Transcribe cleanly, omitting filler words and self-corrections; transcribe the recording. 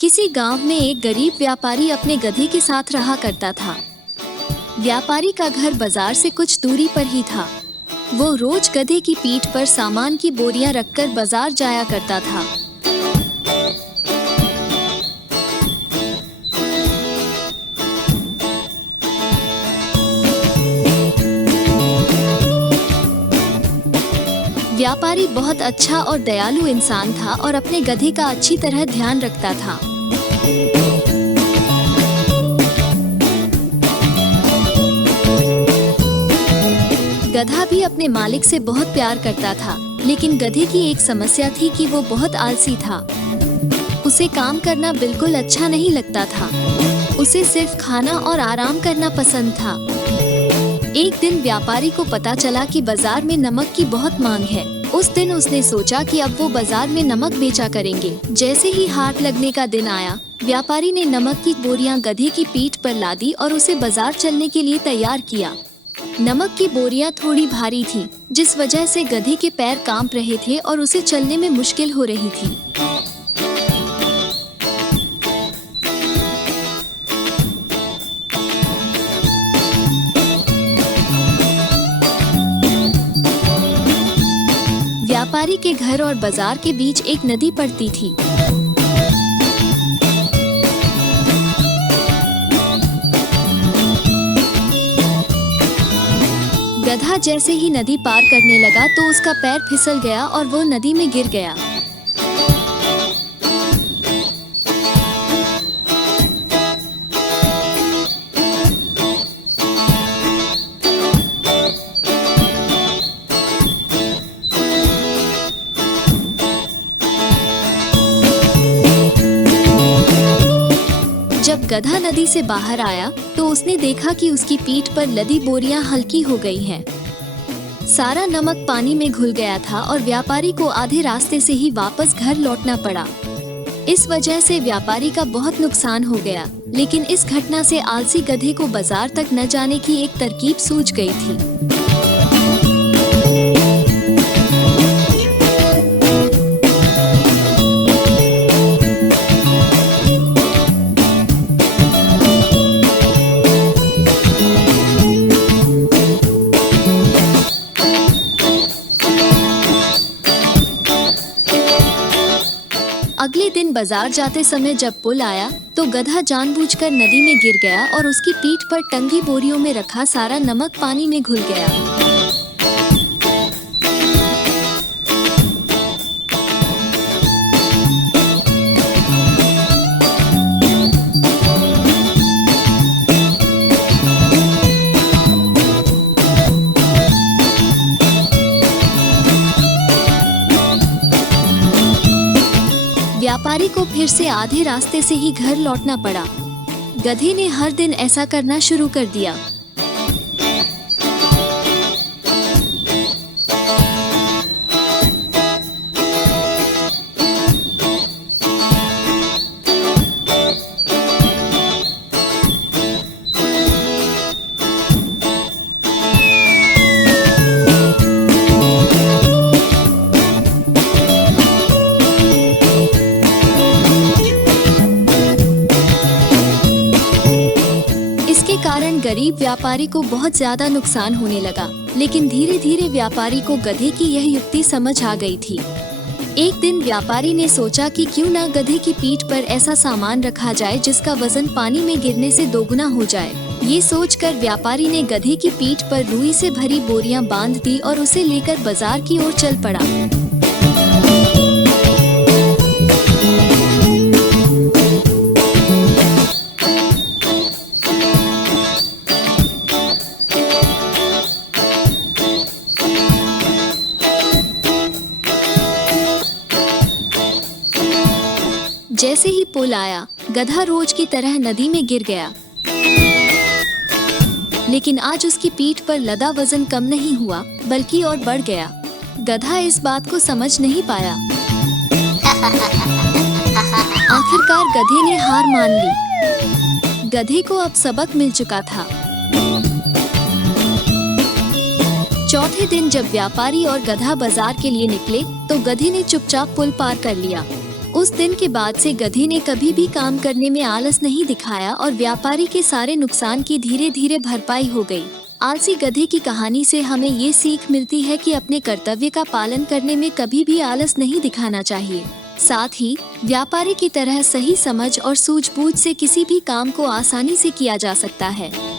किसी गांव में एक गरीब व्यापारी अपने गधे के साथ रहा करता था। व्यापारी का घर बाजार से कुछ दूरी पर ही था। वो रोज गधे की पीठ पर सामान की बोरियां रखकर बाजार जाया करता था। व्यापारी बहुत अच्छा और दयालु इंसान था और अपने गधे का अच्छी तरह ध्यान रखता था। गधा भी अपने मालिक से बहुत प्यार करता था, लेकिन गधे की एक समस्या थी कि वो बहुत आलसी था। उसे काम करना बिल्कुल अच्छा नहीं लगता था। उसे सिर्फ खाना और आराम करना पसंद था। एक दिन व्यापारी को पता चला कि बाजार में नमक की बहुत मांग है। उस दिन उसने सोचा कि अब वो बाजार में नमक बेचा करेंगे। जैसे ही हाट लगने का दिन आया, व्यापारी ने नमक की बोरियां गधे की पीठ पर लादी और उसे बाजार चलने के लिए तैयार किया। नमक की बोरियां थोड़ी भारी थीं, जिस वजह से गधे के पैर कांप रहे थे और उसे चलने में मुश्किल हो रही थी। व्यापारी के घर और बाजार के बीच एक नदी पड़ती थी। गधा जैसे ही नदी पार करने लगा तो उसका पैर फिसल गया और वो नदी में गिर गया। जब गधा नदी से बाहर आया तो उसने देखा कि उसकी पीठ पर लदी बोरियां हल्की हो गई हैं। सारा नमक पानी में घुल गया था और व्यापारी को आधे रास्ते से ही वापस घर लौटना पड़ा। इस वजह से व्यापारी का बहुत नुकसान हो गया, लेकिन इस घटना से आलसी गधे को बाजार तक न जाने की एक तरकीब सूझ गई थी। अगले दिन बाजार जाते समय जब पुल आया तो गधा जानबूझकर नदी में गिर गया और उसकी पीठ पर टंगी बोरियों में रखा सारा नमक पानी में घुल गया। व्यापारी को फिर से आधे रास्ते से ही घर लौटना पड़ा। गधे ने हर दिन ऐसा करना शुरू कर दिया। कारण गरीब व्यापारी को बहुत ज्यादा नुकसान होने लगा, लेकिन धीरे धीरे व्यापारी को गधे की यह युक्ति समझ आ गई थी। एक दिन व्यापारी ने सोचा कि क्यों न गधे की पीठ पर ऐसा सामान रखा जाए जिसका वजन पानी में गिरने से दोगुना हो जाए। ये सोचकर व्यापारी ने गधे की पीठ पर रुई से भरी बोरियां बांध दी और उसे लेकर बाजार की ओर चल पड़ा। जैसे ही पुल आया, गधा रोज की तरह नदी में गिर गया, लेकिन आज उसकी पीठ पर लदा वजन कम नहीं हुआ बल्कि और बढ़ गया। गधा इस बात को समझ नहीं पाया। आखिरकार गधे ने हार मान ली। गधे को अब सबक मिल चुका था। चौथे दिन जब व्यापारी और गधा बाजार के लिए निकले तो गधे ने चुपचाप पुल पार कर लिया। उस दिन के बाद से गधे ने कभी भी काम करने में आलस नहीं दिखाया और व्यापारी के सारे नुकसान की धीरे धीरे भरपाई हो गई। आलसी गधे की कहानी से हमें ये सीख मिलती है कि अपने कर्तव्य का पालन करने में कभी भी आलस नहीं दिखाना चाहिए। साथ ही व्यापारी की तरह सही समझ और सूझबूझ से किसी भी काम को आसानी से किया जा सकता है।